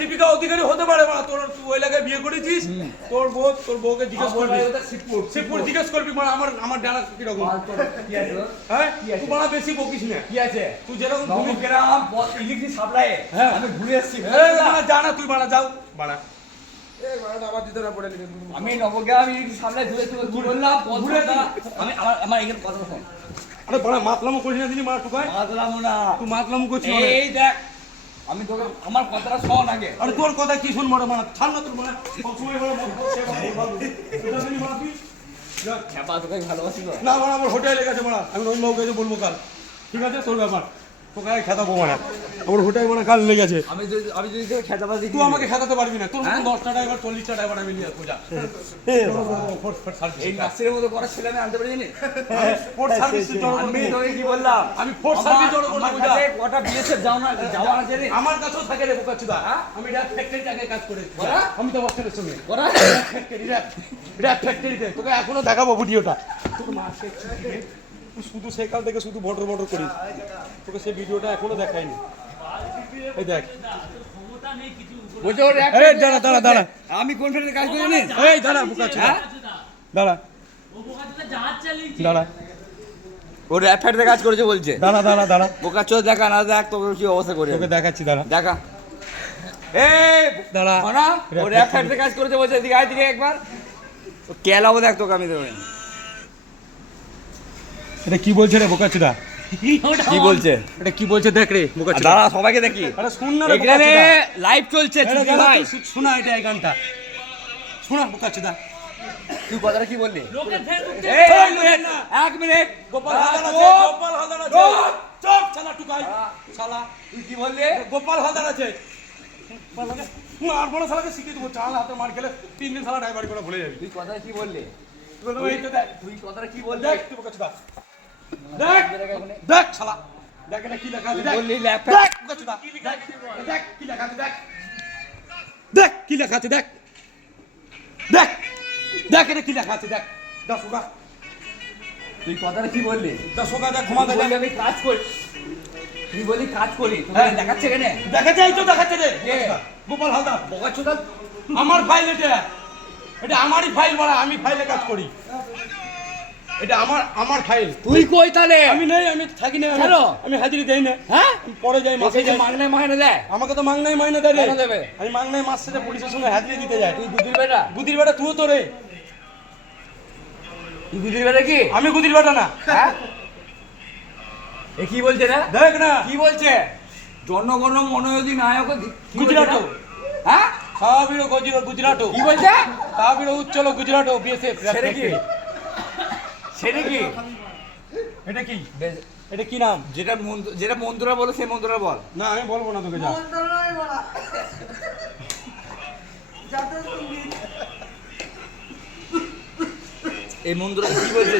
দীপিকা অধিকারী হতে পারে না। তোর ওই এলাকায় বিয়ে করেছিস, তোর বউকে জিজ্ঞেস করবি, শিবপুর জিজ্ঞেস করবি আমার ডানা কিরকম। হ্যাঁ তুই বাড়া বেশি বকিস না। কি আছে তুই যেরকম গ্রাম ইলেকট্রিক সাপ্লাই আমি ঘুরে এসেছি, জানা তুই বাড়া যাও বাড়া। আমি নবগ্রাম ইলেকট্রিক সাপ্লাই ঘুরে বললাম আমি আমার এখানে কথা শোন। আরে বড় মাতলামো করিস না দিনি মার টুকায়। মাতলামো না, তুই মাতলামো করছিস। এই দেখ আমি তোকে আমার কথাটা শোন আগে। আরে তোর কথা কি শুন বড় মানা ছাড় না তোর মানা সবসময় বড় মত সে ভালো এটা দিনি মারবি খেপা তোকে ভালোবাসি তো না বড় আমার হোটেলে গেছে বড় আমি ওই মৌকে বলবো কাল ঠিক আছে তোর ব্যাপার তোকে খেতাবো বড় আমার হোটেলে বড় কাল লেগে গেছে। আমি যদি তোকে খেতাবাজি তুই আমাকে খেতাতে পারবি না তোর মত 10টা ড্রাইভার 40টা ড্রাইভার আমি নিয়ে আসবো যা। এই নাসিরের মতো করা ছেলে আমি আনতে পারি জানি ফোর্ট সার্ভিস আমি তোকে কি বললাম আমি ফোর্ট সার্ভিস জড়ো করব যা। কটা বিএসএফ যাওয়া আছে রে আমার কাছেও থাকে রে বোকাচুদা। আমি র্যাপ ফ্যাক্টরিতে আগে কাজ করে আমি তো বক্সের সঙ্গে ওরা র্যাপ ফ্যাক্টরিতে তোকে এখনো দেখাবো ভিডিওটা। তোর মাসে শুধু সেকাল থেকে শুধু বটর বটর করিস, তোকে সেই ভিডিওটা এখনো দেখাইনি। এই দেখ এই দাঁড়া দাঁড়া দাঁড়া আমি কোন ফেরে কাজ করি জানিস? এই দাঁড়া বোকাচুদা দাঁড়া দাঁড়া ও র্যাপ ফ্যাক্টরিতে কাজ করেছে বলছে। দাঁড়া দাঁড়া দাঁড়া বোকা চোদ দেখা না দেখ তোকে কি অবস্থা করে তোকে দেখাচ্ছি দাঁড়া দেখা। এই দাঁড়া মানা ও র্যাপ ফ্যাক্টরিতে কাজ করেছে বলছে এদিকে আয় দিকে একবার ও কেলাবো দেখ তোকে আমি দেবেন। এটা কি বলছে রে বোকাচুদা? কি বলছে এটা কি বলছে দেখ রে বোকাচুদা। দাঁড়া সবাইকে দেখি আরে শুন না রে এখানে বোকাচুদা লাইভ চলছে চুদি ভাই শোনা এটা এই গানটা শোনা বোকাচুদা। তুই কথাটা কি বললি? এই এক মিনিট গোপাল হালদার আছে গোপাল হালদার আছে চুপ শালা টুকাই শালা তুই কি বললি? গোপাল হালদার আছে আর বড় শালাকে শিখিয়ে দেবো চাল হাতে মার খেলে 3 দিন শালা ড্রাইভারি করে ভুলে যাবি। তুই কথাটা কি বললি? এই তো দেখ তুই কথাটা কি বললি? দেখ তুই বোকাচুদা দেখ দেখ শালা দেখ এটা কি লেখা আছে দেখ বললি ল্যাপটপ দেখ বোকাচুদা দেখ কি লেখা আছে দেখ দেখ কি লেখা আছে দেখ দেখ দেখ এটা কি লেখা আছে দেখ 10 টাকা তুই কথাটা কি বললি? 10 টাকা ঘুমা দে বললি আমি কাজ করি তুই বলি কাজ করি তুই দেখাচ্ছে কেন? দেখাচ্ছে এই তো দেখাচ্ছে রে গোপাল হালদার বোকা চোদা আমার ফাইল এটা আমারই ফাইল বড়া আমি ফাইলে কাজ করি এটা আমার ফাইল। তুই কই তাহলে? আমি নেই আমি থাকি না কেন? আমি হাজিরি দেই না। হ্যাঁ আমি পরে যাই মাসে যাই মাগনা দেয় আমাকে তো মাংনাই মাইনে দেয় রে। কেন দেবে? আমি মাংনাই মাস শেষে পুলিশের সঙ্গে হাজিরি দিতে যাই। তুই গুদির বেটা গুদির বেটা তুইও তো রে। তুই গুদির বেটা কি? আমি গুদির বেটা না। হ্যাঁ এ কি বলছে রে? দেখ না কি বলছে? জনগণ মনোযোগী নায়ক গুজরাট হ্যাঁ সাবিরো গুজরাট কি বলছে? সাবিরো উচ্চলো গুজরাট বিএসএফ সেটা কি? সেটা কি? এটা কি এটা কি নাম? যেটা মন্ত্ররা বলে সেই মন্ত্ররা বল। না আমি বলবো না তোকে যা এই মন্ত্রটা কি বলছে?